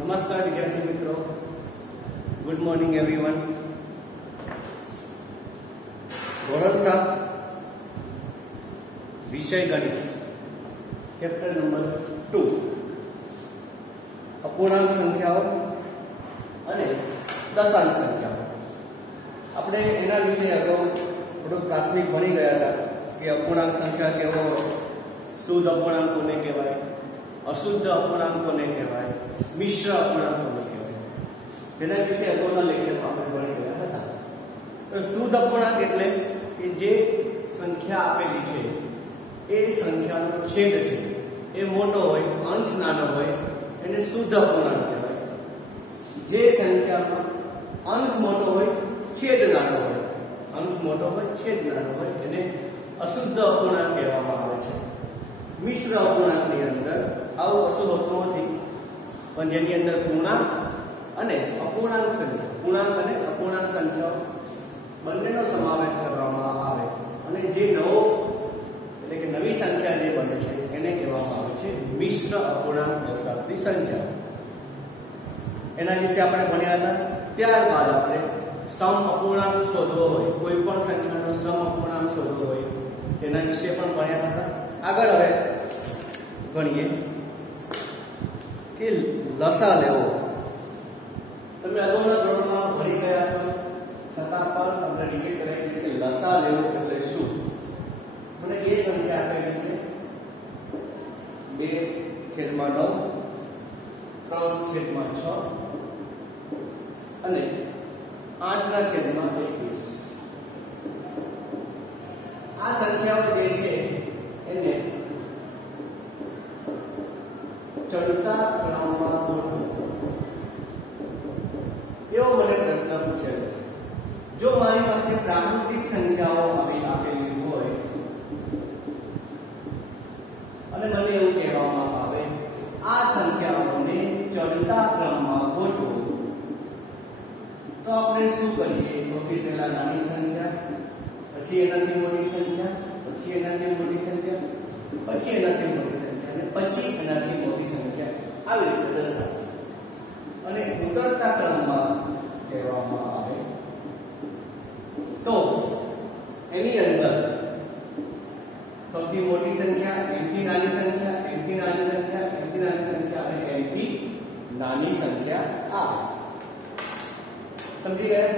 नमस्कार विद्यार्थी मित्रों, गुड मॉर्निंग एवरीवन। धोरण 7 विषय गणित चैप्टर नंबर 2 अपूर्णांक संख्याओं અને દશાંશ સંખ્યાઓ। આપણે એના વિશે અગાઉ થોડું પ્રાથમિક ભણી ગયા હતા કે અપૂર્ણાંક સંખ્યા કેવો, શુદ્ધ અપૂર્ણાંકોને કહેવાય, અશુદ્ધ અપૂર્ણાંકોને કહેવાય, મિશ્ર અપૂર્ણાંકોને કહેવાય। તેના વિશે અગાઉના લેક્ચરમાં આપણે ભણી ગયા હતા। તો શુદ્ધ અપૂર્ણાંક એટલે કે જે સંખ્યા આપેલી છે એ સંખ્યાનો છેદ છે એ મોટો હોય, અંશ નાનો હોય, એને શુદ્ધ અપૂર્ણાંક કહેવાય। જે સંખ્યામાં અંશ મોટો હોય, છેદ નાનો હોય, અંશ મોટો હોય, છેદ નાનો હોય, એને અશુદ્ધ અપૂર્ણાંક કહેવામાં આવે છે। મિશ્ર અપૂર્ણાંકની અંદર આવું કશું હોતું નથી, પણ જેની અંદર પૂર્ણાંક અને અપૂર્ણાંક સંખ્યા, પૂર્ણાંક અને અપૂર્ણાંક સંખ્યાઓ બંનેનો સમાવેશ કરવામાં આવે અને જે નવો એટલે કે નવી સંખ્યા જે બને છે એને કહેવામાં આવે છે મિશ્ર અપૂર્ણાંક દર્શાવતી સંખ્યા। એના વિશે આપણે ભણ્યા હતા। ત્યારબાદ આપણે સમ અપૂર્ણાંક શોધવો હોય, કોઈ પણ સંખ્યાનો સમ અપૂર્ણાંક શોધવો હોય તેના વિશે પણ ભણ્યા હતા। આગળ હવે ભણીએ કે લસા લેવો। તમે અગાઉના ધોરણમાં ભણી ગયા છો, છતાં પણ તમને રિપીટ કરાવી કે લસા લેવો એટલે શું। મને એ સંખ્યા આપેલી છે 2/9, 3/6 અને 8/21। આ સંખ્યાઓ જે છે એને ચડતા ક્રમમાં ગોઠવો એવો મને પ્રશ્ન પૂછેલો છે। જો મારી પાસે પ્રાકૃતિક સંખ્યાઓ આપેલી હોય અને મને એવું કહેવામાં આવે આ સંખ્યાઓને ચડતા ક્રમમાં ગોઠવો, તો આપણે શું કરીએ? સૌથી પહેલા નાની સંખ્યા, પછી એનાથી મોટી સંખ્યા, પછી એનાથી મોટી સંખ્યા, પછી એનાથી મોટી સંખ્યા અને પછી એનાથી મોટી સંખ્યા, આવી રીતે દર્શાવો અને ઉતરતા ક્રમમાં કહેવામાં આવે તો એની અંદર સૌથી મોટી સંખ્યા, એનથી નાની સંખ્યા, એનથી નાની સંખ્યા, એનથી નાની સંખ્યા અને એનથી નાની સંખ્યા આવે। સમજી ગયા?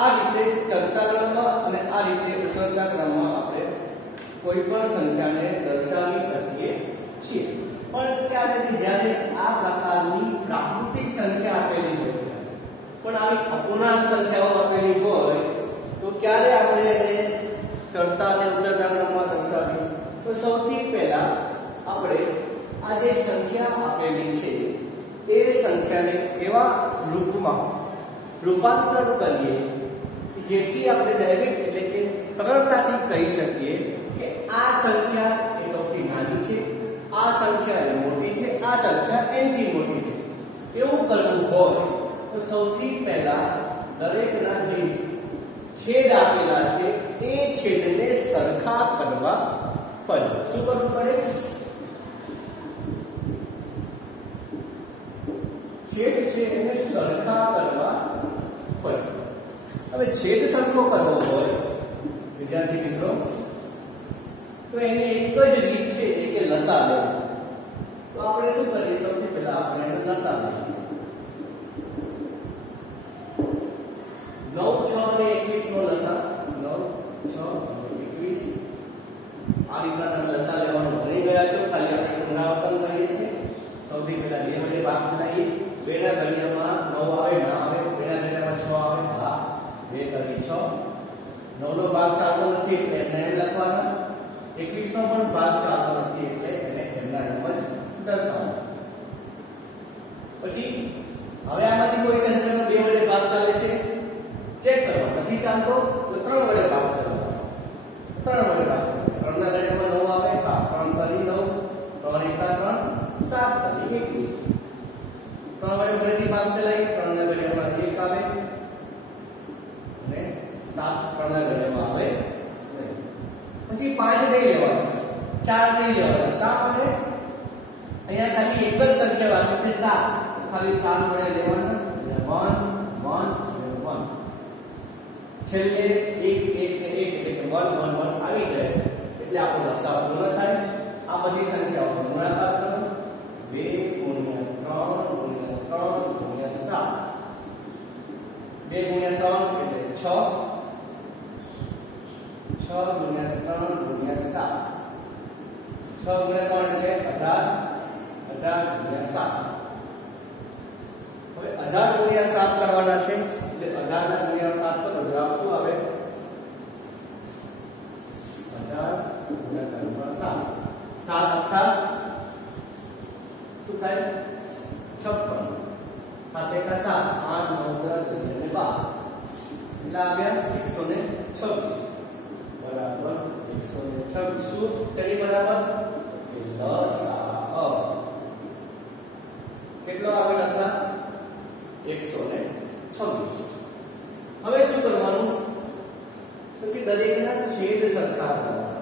આ રીતે ચડતા ક્રમમાં અને આ રીતે ઉતરતા ક્રમમાં આપણે કોઈ પણ સંખ્યાને દર્શાવી શકીએ છીએ। પણ ત્યારે જ્યારે આ પ્રકારની પ્રાકૃતિક સંખ્યા આપેલી હોય, પણ આવી અપૂર્ણાંક સંખ્યાઓ આપેલી હોય તો ક્યારે આપણે એને ચડતા અને ઉતરતા ક્રમમાં દર્શાવીએ? તો સૌથી પહેલા આપણે આ જે સંખ્યા આપેલી છે એ સંખ્યાને એવા રૂપમાં રૂપાંતર કરીએ જેથી આપણે ડાયરેક્ટ એટલે કે સરળતાથી કહી શકીએ કે આ સંખ્યા એ સૌથી નાની છે, આ સંખ્યા એ મોટી છે, આ સંખ્યા એનથી મોટી છે। એવું કરવું હોય તો સૌથી પહેલા દરેકના જે છેદ આપેલા છે એ છેદને સરખા કરવા પડે। શું કરવું પડે? છેદ છે એને સરખા કરવા પડે। હવે છેદ સરખો કરવો હોય વિદ્યાર્થી મિત્રો તો એની એક જ રીત છે કે લસા લેવો। તો આપણે શું કરીએ? સૌથી પહેલા આપણે એને લસા લઈએ। 9, 6 અને 21 નો લસા 9, 6 અને 21 આ રીતના તમે લસા લેવાનું ભણી ગયા છો। ખાલી આપણે પુનરાવર્તન કરીએ છીએ। સૌથી પહેલા 2 વડે ભાગ ચલાવીએ। 2 ના ઘડિયામાં 9 આવે ના આવે, 2 ના ઘડિયામાં 6 આવે હા, 2 કરી 6। 9 નો ભાગ ચાલતો નથી એટલે એને લખવાના, 21 નો પણ ભાગ ચાલતો નથી એટલે એને એમના નામ જ દર્શાવવાનો। પછી હવે આમાંથી કોઈ સંખ્યાનો 2 વડે ભાગ ચાલે છે ચેક કરો, નથી ચાલતો તો 3 વડે ભાગ ચલાવવાનો। 3 વડે ભાગ 3 ના ઘડિયામાં 9 આવે હા, 3 કરી 9, 3 એકા 3, 7 કરી 21। 3 વડે ફરીથી ભાગ ચલાવીએ, 3 ના ઘડિયામાં 1 આવે અને 7 3 ના ઘડિયામાં આવે પછી 5 નહીં લેવાના, 4 નહીં લેવાના। શા માટે? અહીંયા ખાલી એક જ સંખ્યા બાકી છે 7, ખાલી 7 વડે લેવાના એટલે 1 1 અને 1 છેલ્લે 1 1 ને 1 એટલે 1 1 1 આવી જાય એટલે આપણો લસાઅ પૂર્ણ થાય આ બધી સંખ્યાઓનો ગુણાકાર કરો 2 ગુણ્યા 3 ગુણ્યા 3 ગુણ્યા 7 2 ગુણ્યા 3 એટલે 6 6 ગુણ્યા 3 ગુણ્યા 7 6 ગુણ્યા 3 એટલે 18 ગુણ્યા 7 હવે 18 ગુણ્યા 7 કરવાના છે એટલે 18 ગુણ્યા 7 કરો જવાબ શું આવે 18 ગુણ્યા 7 7 શું થાય 56 7 એકા 7 8 9 10 11 12 એટલે આવ્યા 126 બરાબર 126 શું તેની બરાબર લસાઅ કેટલો આવે લસાઅ 126 હવે શું કરવાનું તો કે દરેકના છેદ સરખા કરવાના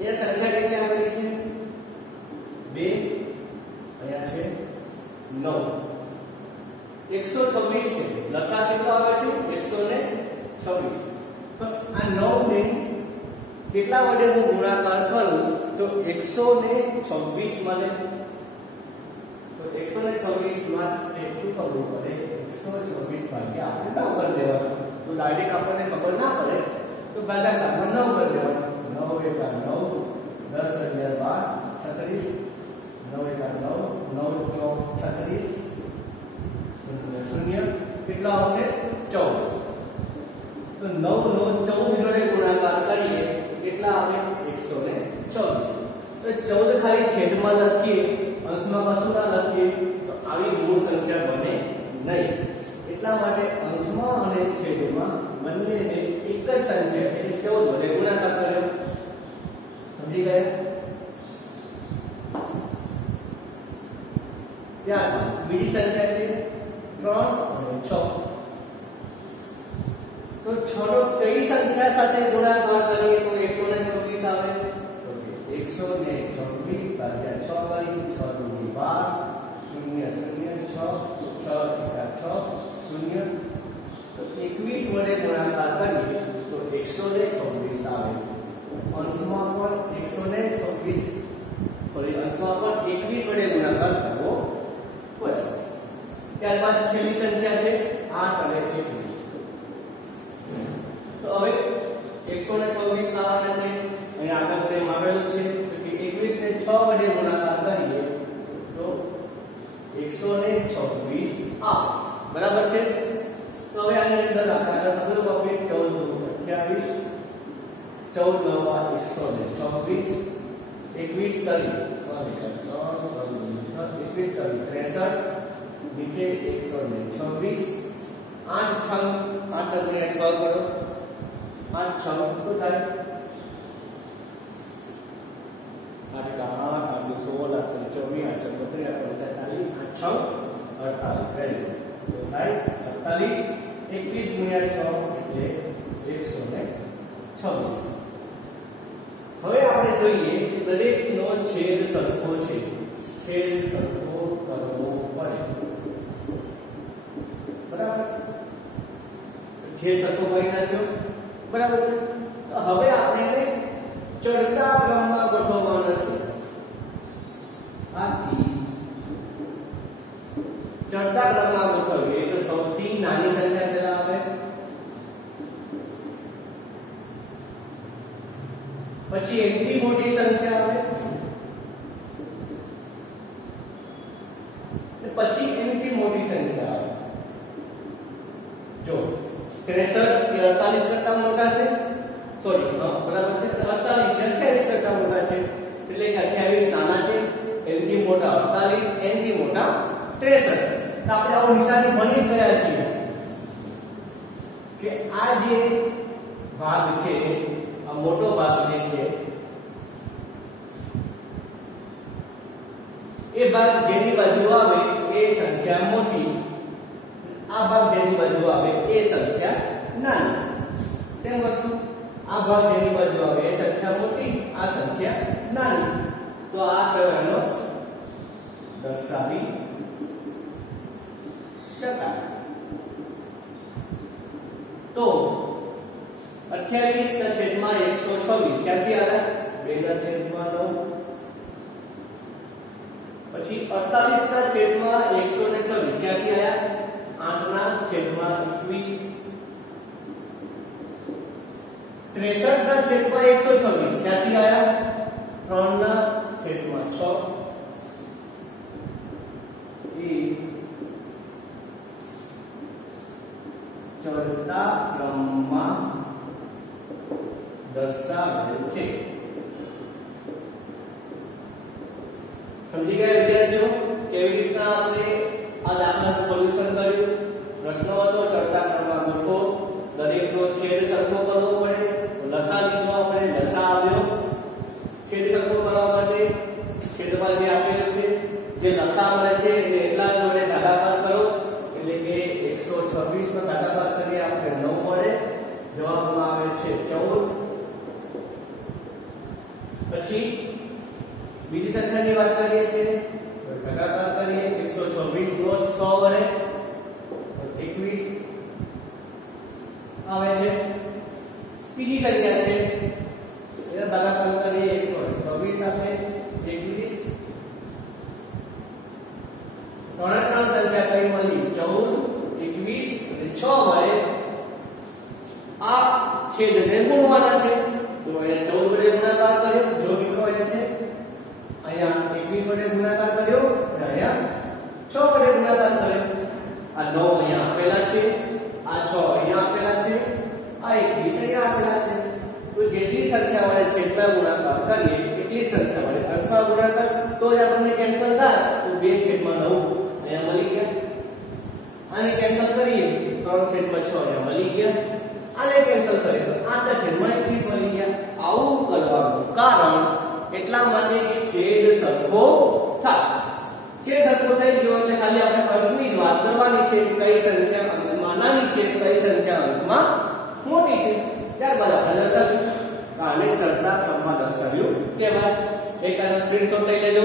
એ સંખ્યા કેટલી આપેલી છે 2 અહીંયા છે 9 126 છે લસાઅ કેટલો આવે છે 126 તો આ 9 ને કેટલા વડે હું ગુણાકાર કરું તો 126 મળે તો 126 માં શું કરવું પડે 126 ભાગ્યા આપણે 9 કરી દેવાનું તો ડાયરેક્ટ આપણને ખબર ના પડે તો ભાગાકારમાં 9 કરી દેવાનું 9 એકા 9 10 11 12 36 9 એકા 9 9 ચોક 36 0 કેટલા આવશે 14 તો 9 નો 14 જોડે ગુણાકાર કરીએ કેટલા આવે 124 તો 14 ખાલી છેદમાં લખીએ અંશમાં કશું ના લખીએ તો આવી મૂળ સંખ્યા બને નહીં એટલા માટે અંશમાં અને છેદમાં બંનેને એક જ સંખ્યા એટલે 14 વડે ગુણાકાર કર્યો સમજી ગયા ત્યારબાદ બીજી સંખ્યા છે 3 અને 6 તો 6 નો કઈ સંખ્યા સાથે ગુણાકાર કરીએ તો 126 આવે તો 126 ભાગ્યા 6 કરી 6 દૂની 12 0 0 6 6 એકા 6 0 તો 21 વડે ગુણાકાર કરીએ તો 126 આવે અંશમાં પણ 126 ફરી અંશમાં પણ 21 વડે ગુણાકાર કરવો પડે ત્યારબાદ છેલ્લી સંખ્યા છે 8 અને 21 તો હવે 126 લાવવાના છે અહીં આગળ સેમ આવેલું છે તો કે 21 ને 6 વડે ગુણાકાર કરીએ તો 126 આ બરાબર છે તો હવે આની અંદર આપણે સદરૂપ આપણે 14 28 14 9 126 21 કરી 21 કરી 63 નીચે 126 8 6 8 ગુણ્યા 6 કરો 8 6 તો થાય 8 का 8 16 24 8 40 48 તો થાય 48 21 ગુણ્યા 6 એટલે 126 હવે આપણે જોઈએ દરેકનો છેદ સરખો છે છેદ સરખો કરવો પડે બરાબર છેદ સરખો કરી નાખ્યો બરાબર છે તો હવે આપણે ચડતા ક્રમમાં ગોઠવવાના છે આથી ચડતા ક્રમમાં ગોઠવીએ તો સૌથી નાની સંખ્યા પહેલા આવે પછી એકથી મોટી સંખ્યા આવે પછી એનથી મોટી સંખ્યા આવે જો 63 એ 48 કરતા મોટા છે સોરી બરાબર છે 48 એ 28 કરતા મોટા છે એટલે કે 28 નાના છે એનથી મોટા 48 એનથી મોટા 63 તો આપણે આવું નિશાની બની ગયા છીએ કે આ જે ભાગ છે આ મોટો ભાગ જે છે એ ભાગ જેની બાજુ આવે એ સંખ્યા મોટી આ ભાગ જેની બાજુ આવે એ સંખ્યા નાની સેમ વસ્તુ આ ભાગ જેની બાજુ આવે એ સંખ્યા મોટી આ સંખ્યા નાની તો આ કયો એનો દર્શાવી શકાય. તો 28/126 ક્યાંથી આવ્યા? 2/9. પછી 48/126 ક્યાંથી આવ્યા? 8/21. 63/126 ક્યાંથી આવ્યા? 3/6. એ ચડતા ક્રમમાં દર્શાવેલ છે. સમજી ગયા વિદ્યાર્થીઓ કેવી રીતના આપણે આ દાખલાનું સોલ્યુશન કર્યું? પ્રશ્ન હતો ચડતા ક્રમમાં ગોઠવો, દરેકનો છેદ સરખો કરવો પડે, લસા લીધો આપણે, લસા આવ્યો, છેદ સરખો કરવા માટે છેદમાં જે આપેલું છે જે લસા મળે છે એને એટલા જોડે ભાગાકાર કરો એટલે કે 126 નો ભાગાકાર કરીએ આપણે 9 મળે, જવાબમાં આવે છે 14. પછી બીજી સંખ્યાની વાત કરીએ છીએ, ભાગાકાર કરીએ 126 નો 6 વડે 21 આવે છે. ત્રીજી સંખ્યા છે એનો ભાગાકાર કરીએ 126 સાથે 21. ત્રણે ત્રણ સંખ્યા કઈ મળી? 14, 21 અને 6 વડે આ છેદને ગુણવાના છે. તો અહીંયા 14 વડે ગુણાકાર કર્યો, જો મિત્રો અહીંયા છે અહીંયા 21 વડે ગુણાકાર કર્યો અને અહીંયા 6 વડે ગુણાકાર કર્યો. આ 9 અહીંયા આપેલા છે, આ 6 અહીંયા આપેલા છે, આ 21 અહીંયા આપેલા છે. તો જેટલી સંખ્યા વડે છેદમાં ગુણાકાર કરીએ એટલી સંખ્યા વડે દસમાં ગુણાકાર તો જ આપણને કેન્સલ થાય. તો 2/9 અહીંયા મળી ગયા. આને કેન્સલ કરીએ 3/6 અહીંયા મળી ગયા. આને કેન્સલ કરીએ તો 8/21 મળી ગયા. આવું કરવાનું કારણ એટલા માટે કે છેદ સરખો થાય. છેદ સરખો થઈ ગયો એટલે ખાલી આપણે અંશની જ વાત કરવાની છે, કઈ સંખ્યા અંશમાં નાની છે, કઈ સંખ્યા અંશમાં મોટી છે. ત્યારબાદ આપણે દર્શાવ્યું, આને ચડતા ક્રમમાં દર્શાવ્યું કહેવાય. એક આનો સ્ક્રીનશોટ લઈ લેજો.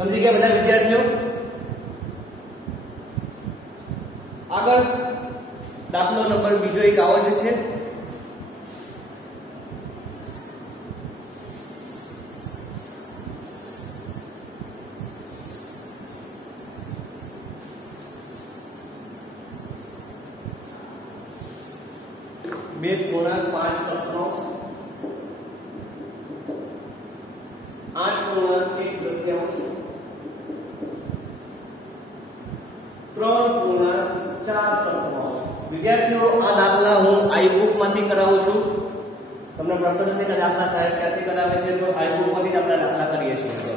સમજી ગયા બધા વિદ્યાર્થીઓ? આગળ દાખલો નંબર બીજો એક આવો જ છે. બે પૂર્ણાંક 5 સપ્તમ 8 પૂર્ણાંક 1 તૃતીયાંશ 3 પૂર્ણાંક 4 સપ્તમાંશ. વિદ્યાર્થીઓ આ દાખલા હું આઈ બુક માંથી કરાવું છું. તમને પ્રશ્ન છે કે દાખલા સાહેબ ક્યાંથી કરાવે છે? તો આઈ બુક માંથી જ આપણે દાખલા કરીએ છીએ.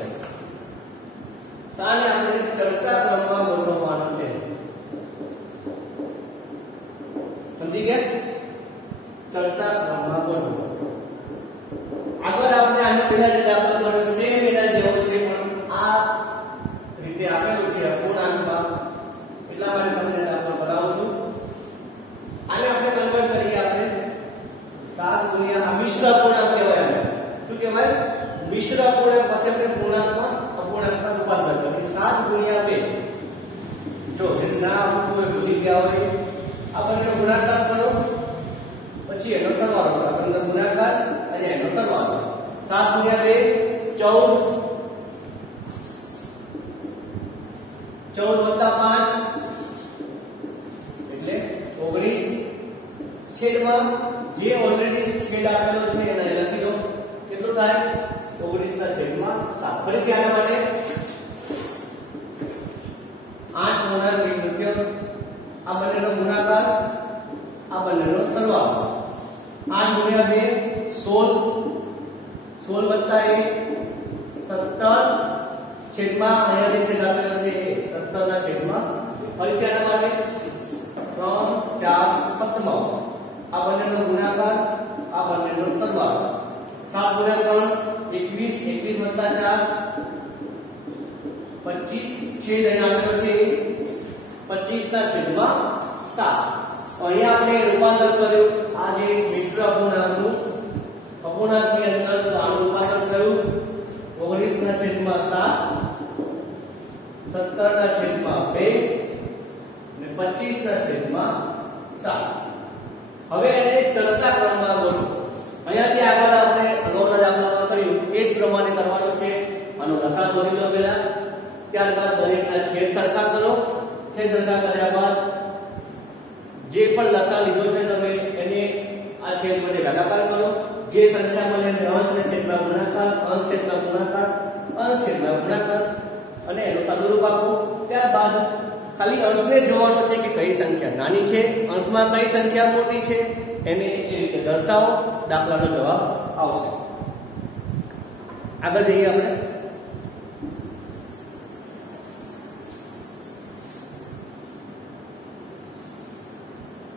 સાને આપણે ચડતા ક્રમમાં ગોઠવવાનો છે. સમજી ગયા? ચડતા ક્રમમાં ગોઠવો. આગળ આપણે આની પહેલા જે દાખલો કર્યો સેમ એના જેવો છે, પણ આ રીતે આપેલું છે અપૂર્ણાંકમાં, એટલા માટે તમને દાખલો કરાવું છું. આને આપણે કન્વર્ટ કરીએ આપણે 7 ગુણ્યા આ મિશ્ર અપૂર્ણાંક કહેવાય. શું કહેવાય? મિશ્ર અપૂર્ણાંક. પછી આપણે પૂર્ણાંકમાં અપૂર્ણાંકમાં રૂપાંતર કરીએ. 7 ગુણ્યા 2. જો જે ના આવતું હોય ભૂલી ગયા હોય આ બંનેનો ગુણાકાર કરો, પછી એનો સરવાળો કરો. આ બંનેનો ગુણાકાર અને એનો સરવાળો. 7 ગુણ્યા 2 14 વત્તા 5 એટલે 19. છેદમાં જે ઓલરેડી છેદ આપેલો છે એને લખી દો. કેટલું થાય? 19/7. ફરીથી આના માટે 8 ગુણ્યા 2 તૃતીયાંશ. આ બંનેનો ગુણાકાર, આ બંનેનો સરવાળો. 8 ગુણ્યા 2 16. 16 વત્તા 1 17. છેદમાં અહીંયા જે છેદ આપેલો છે એ 17 ના છેદમાં. ફરીથી આના માટે 3 4 સપ્તમાંશ. આ બંનેનો ગુણાકાર, આ બંનેનો સરવાળો. 7 ગુણ્યા 3 21. 21 વત્તા 4 25 છેદ અહીંયા આપેલો છે 25 ના છેદમાં 7. અહીંયા આપણે રૂપાંતર કર્યું આ જે મિશ્ર અપૂર્ણાંકનું અપૂર્ણાંકની અંદર તો આનું રૂપાંતર થયું 19 ના છેદમાં 7, 17 ના છેદમાં 2 અને 25 ના છેદમાં 7. હવે એને ચડતા ક્રમમાં ગોઠવો. અહીંયાથી આગળ આપણે અગાઉના દાખલામાં કર્યું એ જ પ્રમાણે કરવાનું છે. આનો લસા શોધી લો પહેલા, ત્યારબાદ દરેકના છેદ સરખા કરો. છેદ સરખા કર્યા બાદ જે પણ લસા લીધો છે તમે એને આ છેદ વડે ભાગાકાર કરો. જે સંખ્યા મળે એને અંશ ને છેદમાં ગુણાકાર, અંશ છેદમાં ગુણાકાર, અંશ છેદમાં ગુણાકાર અને એનું સાદુરૂપ આપો. ત્યારબાદ ખાલી અંશને જોવાનું છે કે કઈ સંખ્યા નાની છે, અંશમાં કઈ સંખ્યા મોટી છે એને એ રીતે દર્શાવો. દાખલાનો જવાબ આવશે. આગળ જઈએ આપણે.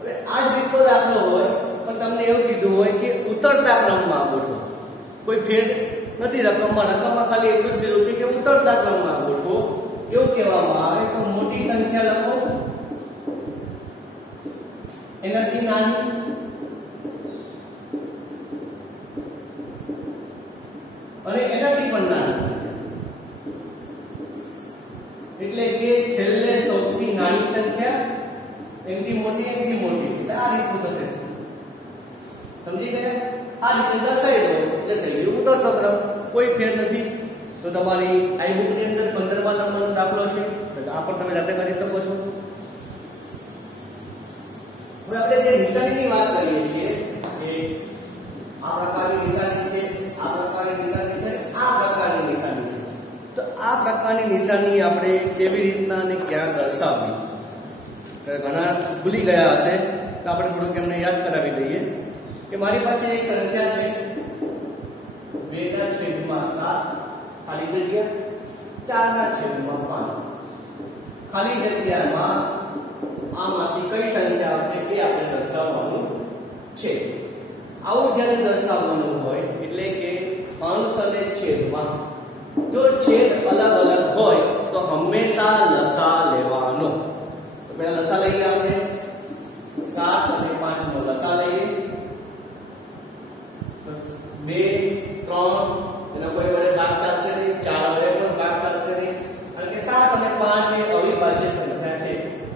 હવે આ જ રીતનો દાખલો હોય પણ તમને એવું કીધું હોય કે ઉતરતા ક્રમમાં ગોઠવો. કોઈ ફેર નથી રકમમાં ખાલી એટલું જ કીધું છે કે ઉતરતા ક્રમમાં ગોઠવો. એવું કહેવામાં આવે તો મોટી સંખ્યા લખો એનાથી નાની અને એનાથી પણ નાની, એટલે કે છેલ્લે સૌથી નાની સંખ્યા એનાથી મોટી એટલે આ રીતનું થશે. સમજી ગયા? આ રીતે દર્શાવી દો એટલે થઈ ગયું ઉતરતો ક્રમ. કોઈ ફેર નથી. તો તમારી આઈ બુક ની અંદર 15મા નંબરનો દાખલો છે, આ પણ તમે જાતે કરી શકો છો. હવે આપણે જે નિશાનીની વાત કરીએ છીએ કે આ પ્રકારની નિશાની છે, આ પ્રકારની નિશાની છે, આ પ્રકારની નિશાની છે. તો આ પ્રકારની નિશાની આપણે કેવી રીતના અને ક્યાં દર્શાવવી? ઘણા ભૂલી ગયા હશે તો આપણે થોડુંક એમને યાદ કરાવી દઈએ કે મારી પાસે એક સંખ્યા છે 2/7 ખાલી જગ્યા 4/5. ખાલી જગ્યામાં આમાંથી કઈ સંખ્યા આવશે એ આપણે દર્શાવવાનું છે. આવું જ્યારે દર્શાવવાનું હોય એટલે કે અંશ અને છેદમાં જો છેદ અલગ અલગ હોય તો હંમેશા લસા લેવાનો. તો પહેલા લસા લઈએ આપણે. 7 અને 5 નો લસા લઈએ. 2 3 એનો કોઈ વડે ભાગ ચાલશે નહીં, 4 વડે પણ ભાગ ચાલશે નહીં, કારણ કે 7 અને 5 એ અવિભાજ્ય સંખ્યા છે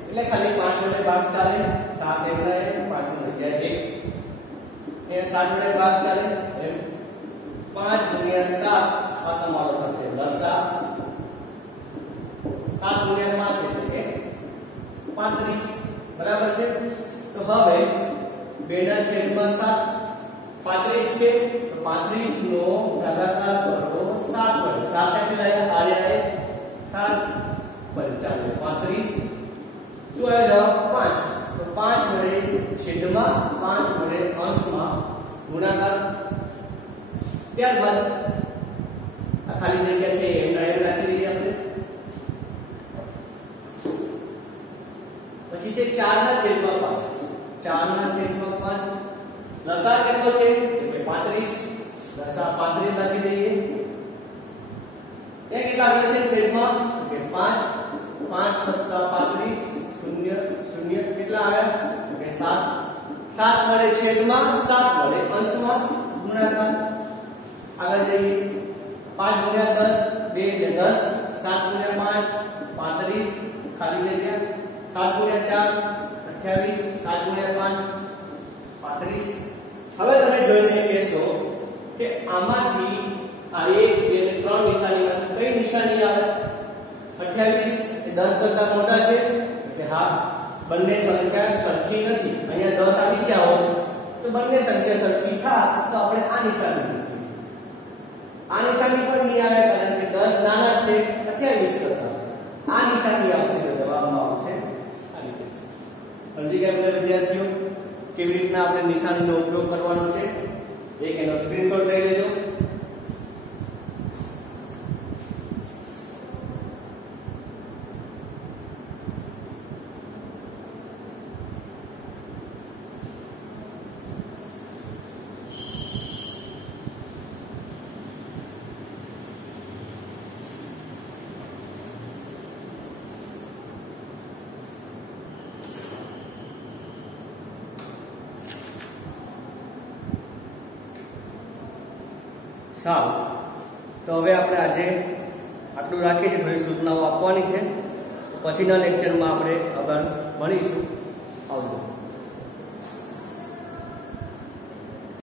એટલે ખાલી 5 વડે ભાગ ચાલે. 7 એકલા 5 ની જગ્યાએ 1 એ 7 વડે ભાગ ચાલે એમ 5 ગુણ્યા 7 આ તમારો થશે લસા. 7 ગુણ્યા 5 એટલે કે 35. બરાબર છે? તો હવે 2/7 35 છે તો 35 નો ભાગાકાર કરો 7 વડે. 7 થી લાયા આર્યા 7 55 35 શું આવ્યો જવાબ 5. તો 5 વડે છેદમાં 5 વડે અંશમાં ગુણાકાર. ત્યારબાદ આ ખાલી જગ્યા છે એમના એમ રાખી દઈએ આપણે. પછી છે 4/5. 4/5 લસા કેટલો છે એટલે 35. લસા 35 રાખી દઈએ. એ કેટલા આવે છે છેદમાં કે 5. 5 + 35 0 0 કેટલા આવ્યા કે 7. 7 વડે છેદમાં 7 વડે અંશમાં ગુણાકાર. આગળ જઈએ. 5 ગુણ્યા 10 2 એટલે 10. 7 ગુણ્યા 5 35 ખાલી જગ્યા. 7 ગુણ્યા 4 28. 7 ગુણ્યા 5 35. હવે તમે જોઈને કહેશો કે આમાંથી આ 1 2 અને 3 નિશાનીમાંથી કઈ નિશાની આવે? 28 એ 10 કરતા મોટા છે એટલે હા બંને સંખ્યા સરખી નથી. અહીંયા 10 આવી ગયા હોય તો બંને સંખ્યા સરખી થાય તો આપણે આ નિશાની મૂકીએ. આ નિશાની પણ નહીં આવે કારણ કે 10 નાના છે 28 કરતા. આ નિશાની આવશે તો જવાબમાં આવશે આ રીતે. સમજી ગયા બધા વિદ્યાર્થીઓ કેવી રીતના આપણે નિશાનીનો ઉપયોગ કરવાનો છે? એક એનો સ્ક્રીનશોટ લઈ લેજો. સારું, તો હવે આપણે આજે આટલું રાખીએ છીએ. થોડી સૂચનાઓ આપવાની છે, પછીના લેક્ચરમાં આપણે આગળ ભણીશું. આવજો.